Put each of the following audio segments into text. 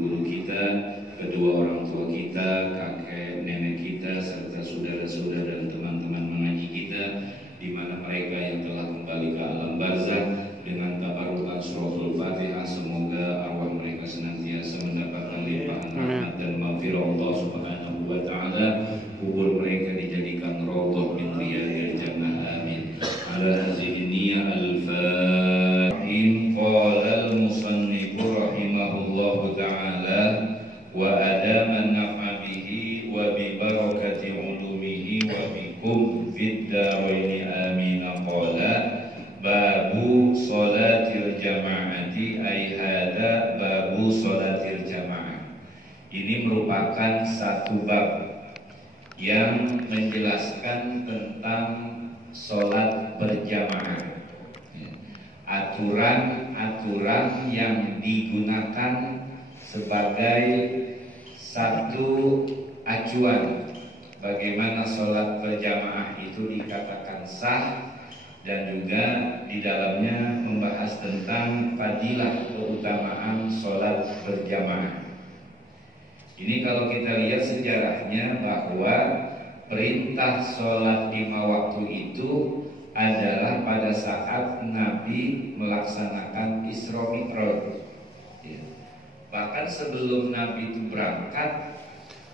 guru-guru kita, kedua orang tua kita, kakek nenek kita, serta saudara-saudara dan teman-teman mengaji kita, di mana mereka yang telah kembali ke alam barzakh. Dengan tabarukan suratul Fatihah, semoga arwah mereka senantiasa mendapatkan limpahan rahmat dan maghfirah Allah Subhanahu wa taala. Kubur mereka dijadikan raudhah min riyadil jannah, amin. Ala hadhihi niyyah al-Fatihah. Qala al-musannif rahimahullahu taala wa adama an-naf'a bihi wa bi barakati ulumihi wa bikum fid daraini, amin. Qala babu sholatil jamaati, ay hada babu sholatil jamaah. Ini merupakan satu bab yang menjelaskan tentang sholat berjamaah, aturan-aturan yang digunakan sebagai satu acuan bagaimana sholat berjamaah itu dikatakan sah, dan juga di dalamnya membahas tentang fadilah keutamaan sholat berjamaah. Ini kalau kita lihat sejarahnya bahwa perintah sholat 5 waktu itu adalah pada saat Nabi melaksanakan Isra Mi'raj. Bahkan sebelum Nabi itu berangkat,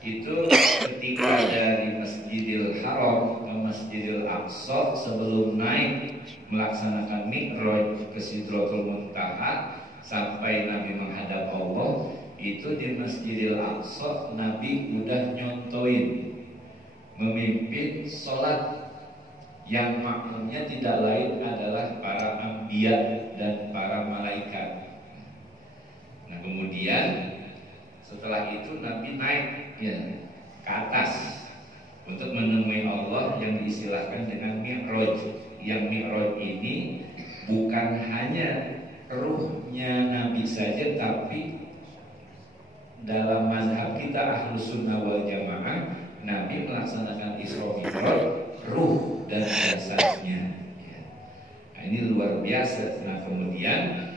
itu ketika dari Masjidil Haram ke Masjidil Aqsa, sebelum naik melaksanakan Mi'raj ke Sidratul Muntaha sampai Nabi menghadap Allah, itu di Masjidil Aqsa Nabi udah nyontoin memimpin sholat yang makmumnya tidak lain adalah para anbiya dan para malaikat. Nah kemudian setelah itu Nabi naik ke atas untuk menemui Allah yang diistilahkan dengan Mi'raj. Yang Mi'raj ini bukan hanya ruhnya Nabi saja, tapi dalam mazhab kita Ahlus Sunnah wal Jamaah, Nabi melaksanakan Isra Mi'raj ruh dan jasadnya. Nah, ini luar biasa. Nah kemudian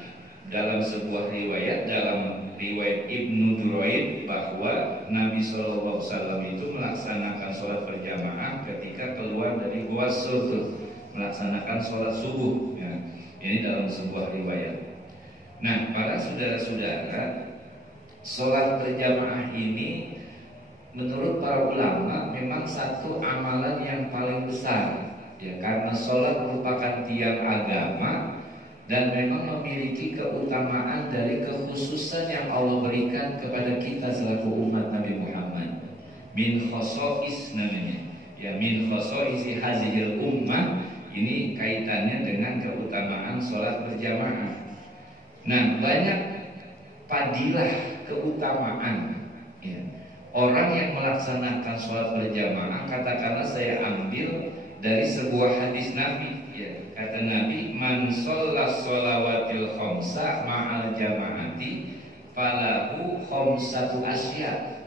dalam sebuah riwayat, dalam riwayat Ibnu Duraid, bahwa Nabi SAW itu melaksanakan sholat berjamaah ketika keluar dari Gua Sur, melaksanakan sholat subuh. Ini dalam sebuah riwayat. Nah para saudara-saudara, sholat berjamaah ini menurut para ulama memang satu amalan yang paling besar, karena sholat merupakan tiang agama dan memang memiliki keutamaan dari kekhususan yang Allah berikan kepada kita selaku umat Nabi Muhammad. Min khosois namanya, min khosoisi hazihil ummah. Ini kaitannya dengan keutamaan sholat berjamaah. Nah banyak fadilah keutamaan orang yang melaksanakan sholat berjamaah. Katakanlah saya ambil dari sebuah hadis Nabi, kata Nabi, man shollas sholawatil khamsa ma'al jamaati falahu khamsatu asya.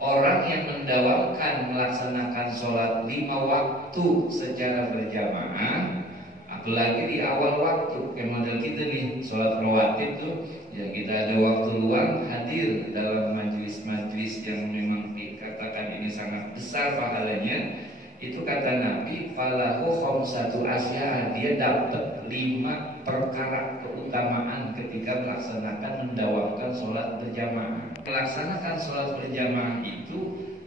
Orang yang mendawamkan melaksanakan sholat 5 waktu secara berjamaah, apalagi di awal waktu, kayak model kita nih sholat rawatib tuh, kita ada waktu luang hadir dalam majelis-majelis yang memang dikatakan ini sangat besar pahalanya. Itu kata Nabi, falahu khamsatu asya, dia dapat 5 perkara keutamaan ketika melaksanakan mendawamkan sholat berjamaah. Melaksanakan sholat berjamaah itu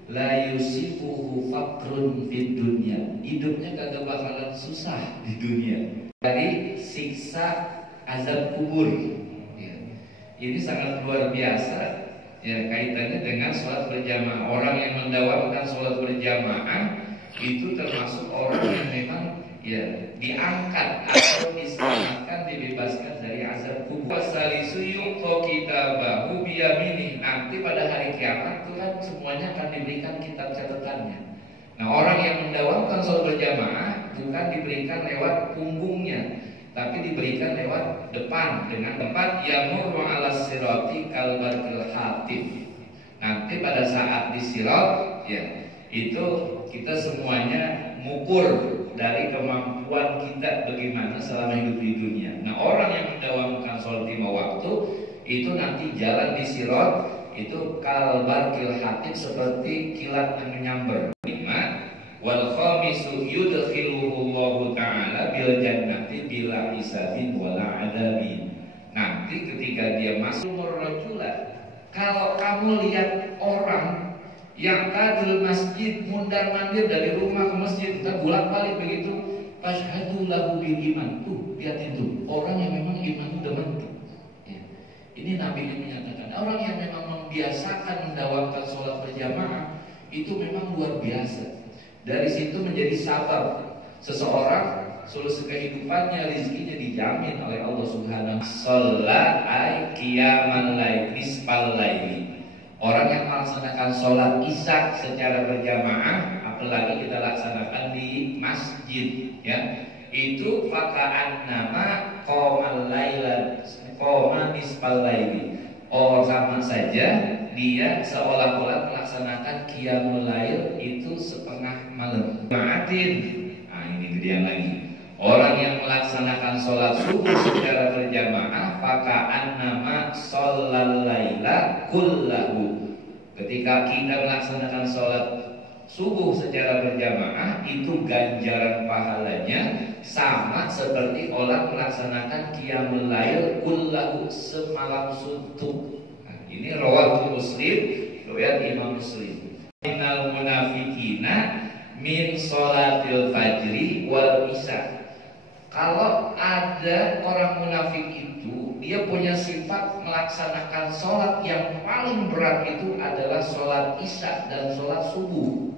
la yusifuhu fakrun fid dunya, hidupnya kagak bakalan susah di dunia dari siksa azab kubur. Ini sangat luar biasa kaitannya dengan sholat berjamaah. Orang yang mendawamkan sholat berjamaah itu termasuk orang yang memang diangkat atau diselamatkan, dibebaskan dari azab kubur. Wasalisu yuqta kitabahu biyaminih. Nanti pada hari kiamat Tuhan semuanya akan diberikan kitab catatannya. Nah orang yang mendawamkan sholat berjamaah bukan diberikan lewat punggungnya, tapi diberikan lewat depan, dengan tempat yamurru ala sirati kalbarkil hatif. Nanti pada saat di sirat itu kita semuanya mengukur dari kemampuan kita bagaimana selama hidup di dunia. Nah orang yang mendawamkan sholat 5 waktu itu nanti jalan di sirat itu kalbarkil hatib, seperti kilat yang menyambar. Wal khamisu yudkhiluhullahu ta'ala bil jannati bila hisabin wala adabin. Nanti ketika dia masuk rajula, kalau kamu lihat orang yang tadil masjid mundar-mandir dari rumah ke masjid, kita bolak-balik begitu, fashhadu lahu bil iman. Tuh, lihat itu, orang yang memang iman itu udah mantap. Ya. Ini Nabi menyatakan, orang yang memang membiasakan mendawamkan sholat berjamaah itu memang luar biasa. Dari situ menjadi sabab seseorang seluruh kehidupannya rizkinya dijamin oleh Allah Subhanahu wa ta'ala. Sholat ay qiyamal lail nisfal laili. Orang yang melaksanakan sholat isya secara berjamaah, apalagi kita laksanakan di masjid, ya, itu fakaan nama qomal lailan qoma nisfal laili. Oh, sama saja dia seolah-olah melaksanakan qiyamul lail itu setengah malam. Maatin. Nah, ini gedean lagi. Orang yang melaksanakan sholat subuh secara berjamaah, fakaan nama sholal laila kullahu. Ketika kita melaksanakan sholat subuh secara berjamaah, itu ganjaran pahalanya sama seperti orang melaksanakan qiyamul lail kullahu, semalam suntuk. Nah, ini rawahu Muslim, riwayat Imam Muslim. Innal munafiqina min sholatil fajri wal isya. Kalau ada orang munafik itu, dia punya sifat melaksanakan sholat yang paling berat itu adalah sholat isya dan sholat subuh.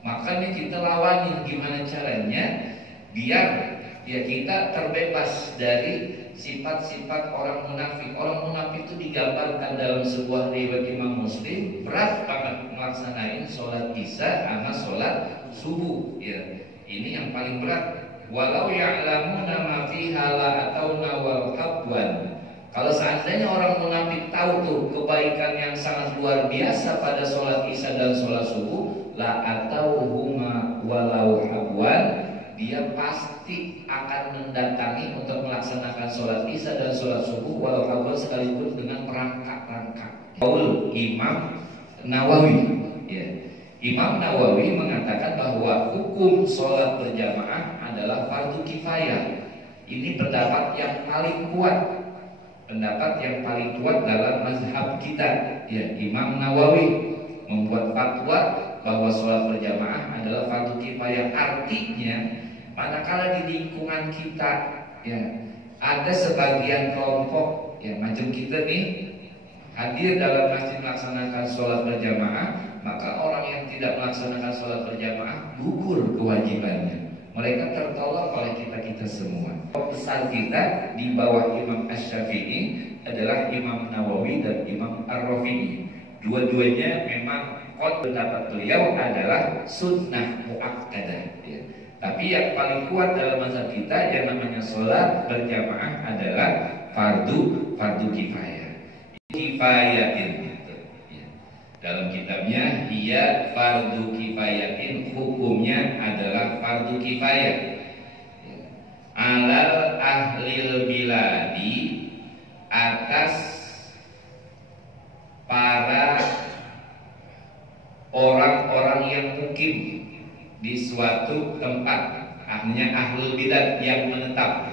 Makanya kita lawanin gimana caranya biar ya kita terbebas dari sifat-sifat orang munafik. Orang munafik itu digambarkan dalam sebuah riwayat Imam Muslim, berat banget melaksanain sholat isya sama sholat subuh. Ya, ini yang paling berat. Walau ya'lamuna ma fiha la atawna wal habwan. Kalau seandainya orang munafik tahu tuh kebaikan yang sangat luar biasa pada sholat isya dan sholat subuh, la atauhuma walau habwan, dia pasti akan mendatangi untuk melaksanakan sholat isya dan sholat subuh walau habwan, sekalipun dengan merangkak-rangkak. Qaul Imam Nawawi, ya. Imam Nawawi mengatakan bahwa hukum sholat berjamaah adalah fardu kifayah. Ini pendapat yang paling kuat, pendapat yang paling kuat dalam mazhab kita. Ya, Imam Nawawi membuat fatwa bahwa sholat berjamaah adalah fardu kifayah. Artinya, manakala di lingkungan kita, ya, ada sebagian kelompok, ya, macam kita nih, hadir dalam masjid melaksanakan sholat berjamaah, maka orang yang tidak melaksanakan sholat berjamaah gugur kewajibannya. Mereka tertolong oleh kita semua. Besar kita di bawah Imam Asy-Syafi'i adalah Imam Nawawi dan Imam Ar-Rafi'i. Dua-duanya memang pendapat beliau adalah sunnah muakkadah. Ya. Tapi yang paling kuat dalam mazhab kita yang namanya sholat berjamaah adalah fardu kifayah. Kifayatin. Dalam kitabnya hiya fardu kifayatin, hukumnya adalah fardu kifayah. Alal ahlil biladi, atas para orang-orang yang mukim di suatu tempat, artinya ahlul bilad yang menetap.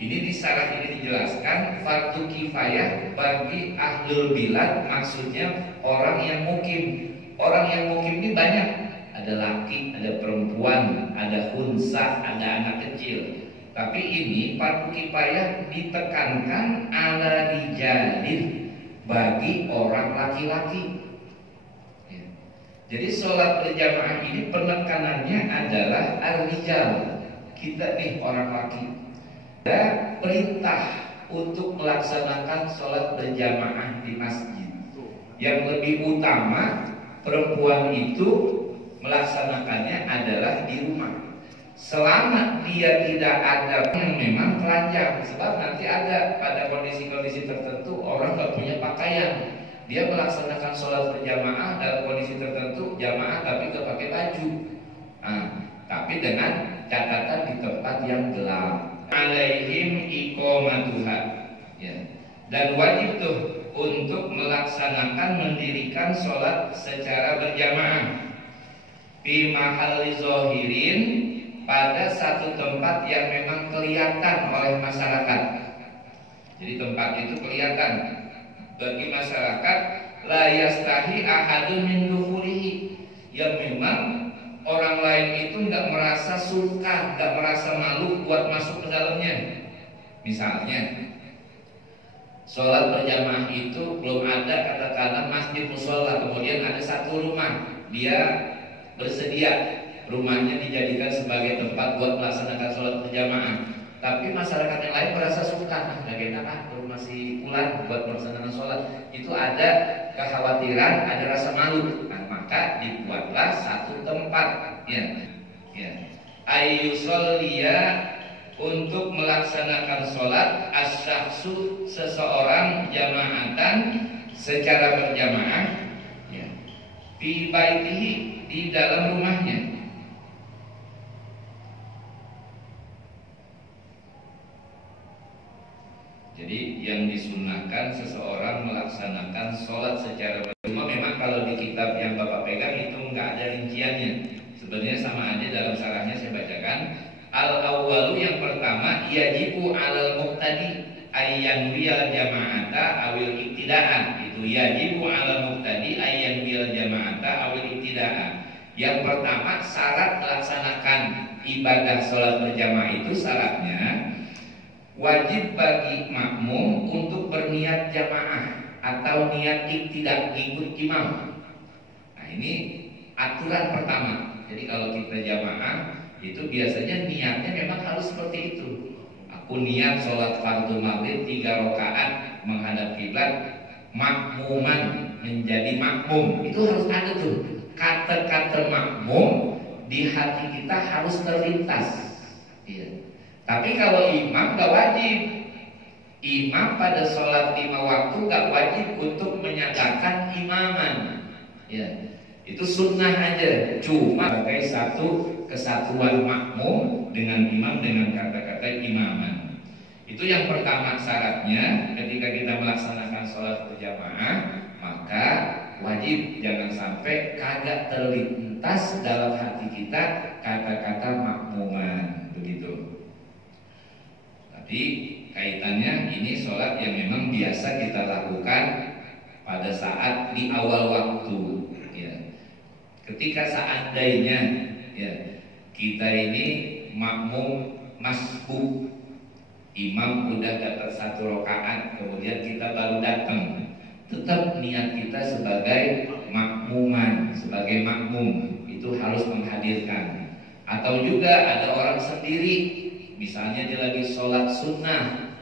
Ini di syarah ini dijelaskan fardu kifayah bagi ahlul bilad, maksudnya orang yang mukim. Orang yang mukim ini banyak, ada laki, ada perempuan, ada unsa, ada anak kecil. Tapi ini fardu kifayah ditekankan ala rijalin, bagi orang laki-laki. Ya. Jadi sholat berjamaah ini penekanannya adalah ar-rijal, kita nih orang laki. Ada perintah untuk melaksanakan sholat berjamaah di masjid. Yang lebih utama perempuan itu melaksanakannya adalah di rumah. Selama dia tidak ada yang memang telanjang, sebab nanti ada pada kondisi-kondisi tertentu orang nggak punya pakaian, dia melaksanakan sholat berjamaah dalam kondisi tertentu jamaah tapi nggak pakai baju. Nah, tapi dengan catatan di tempat yang gelap. Alaihim iqamatuha, ya. Dan wajib tuh untuk melaksanakan mendirikan sholat secara berjamaah fi mahalli zohirin, pada satu tempat yang memang kelihatan oleh masyarakat. Jadi tempat itu kelihatan bagi masyarakat, la yastahi ahadun min dukhulihi, yang memang orang lain itu nggak merasa sungkan, nggak merasa malu buat masuk ke dalamnya. Misalnya sholat berjamaah itu belum ada katakanlah masjid musola, kemudian ada satu rumah dia bersedia rumahnya dijadikan sebagai tempat buat melaksanakan sholat berjamaah, tapi masyarakat yang lain merasa sungkan, bagaimana rumah si fulan buat melaksanakan sholat, itu ada kekhawatiran, ada rasa malu. Nah, maka dibuatlah satu tempat, ayyusolliya, untuk melaksanakan sholat as-syakhsu, seseorang, jamaatan, secara berjamaah, fi baitihi, di dalam rumahnya. Jadi yang disunahkan seseorang melaksanakan sholat secara berjamaah, memang kalau di kitab yang Bapak pegang itu nggak ada rinciannya. Sebenarnya sama aja, dalam syarahnya saya bacakan. Al-awwalu, yang pertama, yajibu alal muqtadi ayyan wiyal jama'ata awil iktidaan. Itu yajibu alal muqtadi ayyan wiyal jama'ata awil iktidaan. Yang pertama, syarat melaksanakan ibadah sholat berjamaah itu syaratnya wajib bagi makmum untuk berniat jamaah atau niat iktidak, ngikut imam. Nah, ini aturan pertama. Jadi kalau kita jamaah itu biasanya niatnya memang harus seperti itu. Aku niat sholat fardu maghrib 3 rakaat menghadap kiblat, makmuman, menjadi makmum. Itu harus ada tuh kata-kata makmum di hati kita, harus terlintas. Tapi kalau imam gak wajib. Imam pada sholat 5 waktu gak wajib untuk menyatakan imaman. Itu sunnah aja, cuma sebagai satu kesatuan makmum dengan imam dengan kata-kata imaman. Itu yang pertama syaratnya. Ketika kita melaksanakan sholat berjamaah, maka wajib jangan sampai kagak terlintas dalam hati kita kata-kata makmuman, begitu. Tapi kaitannya ini sholat yang memang biasa kita lakukan pada saat di awal waktu. Ketika seandainya kita ini makmum masbuk, imam udah dapat 1 rakaat, kemudian kita baru datang, tetap niat kita sebagai makmuman, sebagai makmum itu harus menghadirkan. Atau juga ada orang sendiri, misalnya dia lagi sholat sunnah,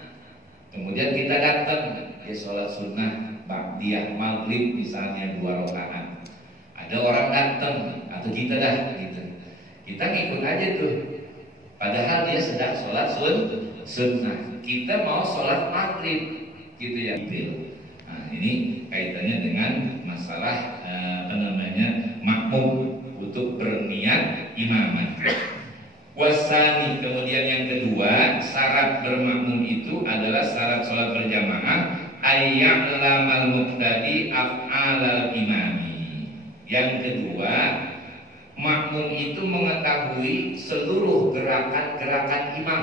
kemudian kita datang, dia sholat sunnah ba'diyah maghrib misalnya 2 rakaat. Ada orang datang atau kita gitu. Kita ngikut aja tuh. Padahal dia sedang sholat sunnah. Kita mau sholat maghrib, gitu ya. Nah, ini kaitannya dengan masalah makmum untuk berniat imaman. Wasani, kemudian yang kedua, syarat bermakmum itu adalah syarat sholat berjamaah ayya'lamal muqtadi af'alal imami. Yang kedua, makmum itu mengetahui seluruh gerakan-gerakan imam.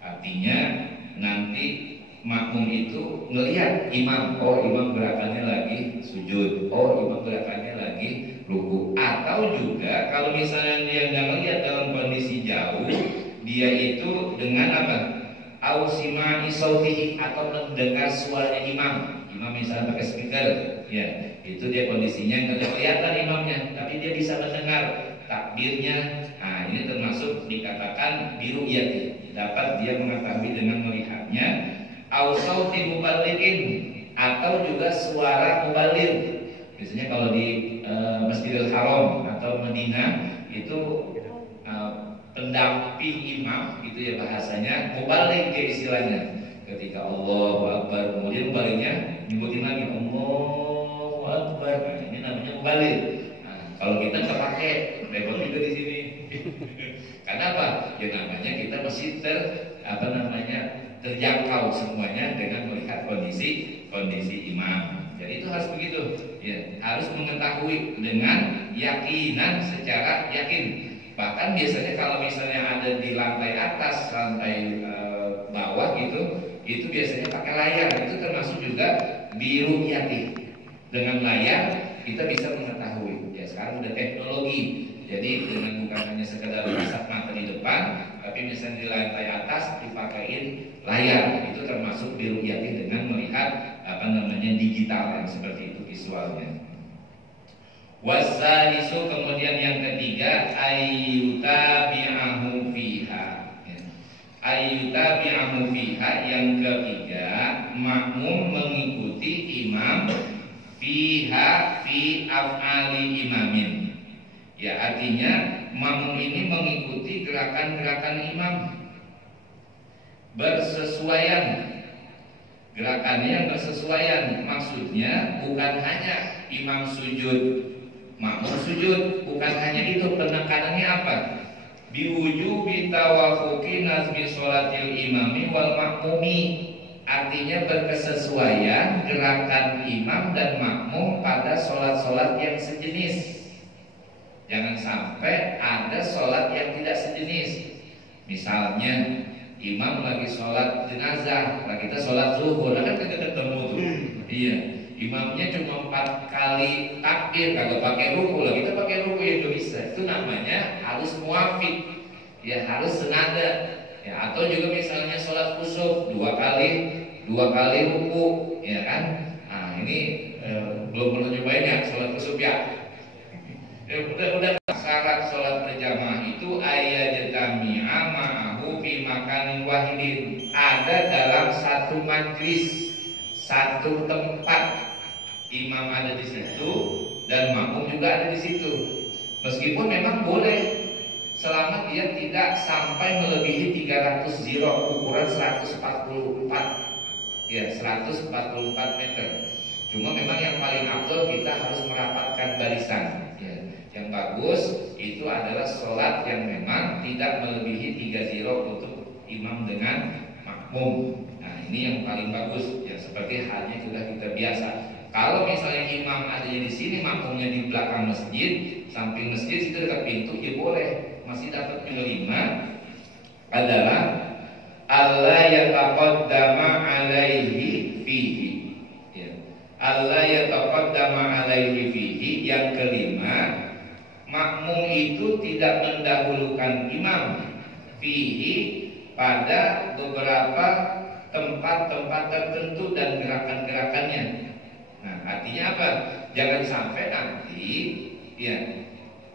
Artinya nanti makmum itu ngelihat imam, oh imam gerakannya lagi sujud, oh imam gerakannya lagi ruku. Atau juga kalau misalnya dia nggak ngelihat dalam kondisi jauh, dia itu dengan apa? Ausima isautihi, atau mendengar suaranya imam. Imam misalnya pakai speaker, itu dia kondisinya nggak kelihatan imamnya, tapi dia bisa mendengar takbirnya. Nah, ini termasuk dikatakan biruyati, dapat dia mengetahui dengan melihatnya. Au sauti muballighin, atau juga suara muballigh. Biasanya kalau di Masjidil Haram atau Madinah itu pendamping imam, gitu ya bahasanya, muballigh ya istilahnya. Ketika Allahu Akbar, kemudian muballighnya nyebutin lagi Allahu Akbar. Nah, ini namanya muballigh. Nah, kalau kita nggak pakai, repot juga di sini. Karena apa? Ya namanya kita mesti terjangkau semuanya dengan melihat kondisi kondisi imam. Jadi itu harus begitu, ya, harus mengetahui dengan yakinan secara yakin. Bahkan biasanya kalau misalnya ada di lantai atas, lantai bawah gitu, itu biasanya pakai layar. Itu termasuk juga biru yati. Dengan layar kita bisa mengetahui. Ya sekarang udah teknologi. Jadi dengan bukan hanya sekedar kasat mata di depan, tapi misalnya di lantai atas dipakein layar. Itu termasuk biru yati dengan melihat digital yang seperti itu visualnya. Wasadisu, kemudian yang ketiga, ayyutabi'ahu fiha. Ayyutabi'ahu fiha, yang ketiga, makmum mengikuti imam fiha fi af'ali imamin. Ya, artinya makmum ini mengikuti gerakan-gerakan imam, bersesuaian. Gerakannya yang bersesuaian, maksudnya bukan hanya imam sujud, makmum sujud, bukan hanya itu, penekanannya apa? Biwujubi tawafuqi nazmi sholatil imami wal makmumi, artinya berkesesuaian gerakan imam dan makmum pada sholat-sholat yang sejenis. Jangan sampai ada sholat yang tidak sejenis. Misalnya imam lagi sholat jenazah, nah kita sholat zuhur, kan kita ketemu tuh. Iya, imamnya cuma 4 kali takbir, kagak pakai ruku lah, kita pakai ruku ya udah bisa. Itu namanya harus muafik, ya harus senada. Ya, atau juga misalnya sholat kusuf 2 kali ruku, ya kan? Nah ini belum pernah nyobain ya sholat kusuf ya. Udah syarat sholat berjamaah itu ayyajtami'a ma'ahu fi makanin wahidin, ada dalam satu majlis, satu tempat, imam ada di situ dan makmum juga ada di situ. Meskipun memang boleh selama dia tidak sampai melebihi 300 ziro, ukuran 144, ya 144 meter. Cuma memang yang paling afdol kita harus merapatkan barisan, ya. Yang bagus itu adalah sholat yang memang tidak melebihi 3 ziro untuk imam dengan makmum. Nah ini yang paling bagus, ya seperti halnya sudah kita biasa. Kalau misalnya imam adanya di sini, makmumnya di belakang masjid, samping masjid itu dekat pintu, ya boleh, masih dapat juga 5 adalah alla yataqaddama alaihi fihi. Allah yataqaddama alaihi fihi, yang kelima, makmum itu tidak mendahulukan imam fihi pada beberapa tempat-tempat tertentu dan gerakan-gerakannya. Nah, artinya apa? Jangan sampai nanti ya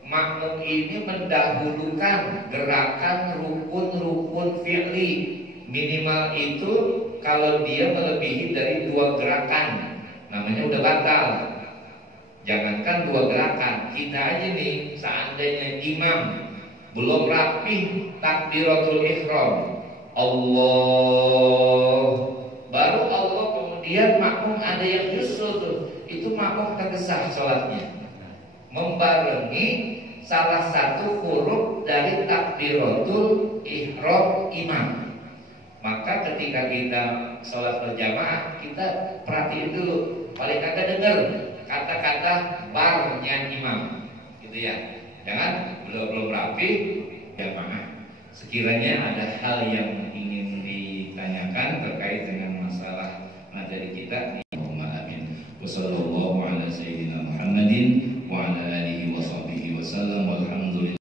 makmum ini mendahulukan gerakan rukun-rukun fi'li. Minimal itu kalau dia melebihi dari 2 gerakan, namanya udah batal. Jangankan 2 gerakan, kita aja nih seandainya imam belum rapih takbiratul ihram, Allah, baru Allah, kemudian makmum ada yang nyusul tuh, itu makmum tergesah sholatnya, membarengi salah satu huruf dari takbiratul ihram imam. Maka ketika kita sholat berjamaah, kita perhatiin dulu, paling kagak dengar kata-kata barnya imam, gitu ya. Jangan belum rapi jamaah. Sekiranya ada hal yang ingin ditanyakan terkait dengan masalah materi kita, amin. Wassallallahu ala sayyidina Muhammadin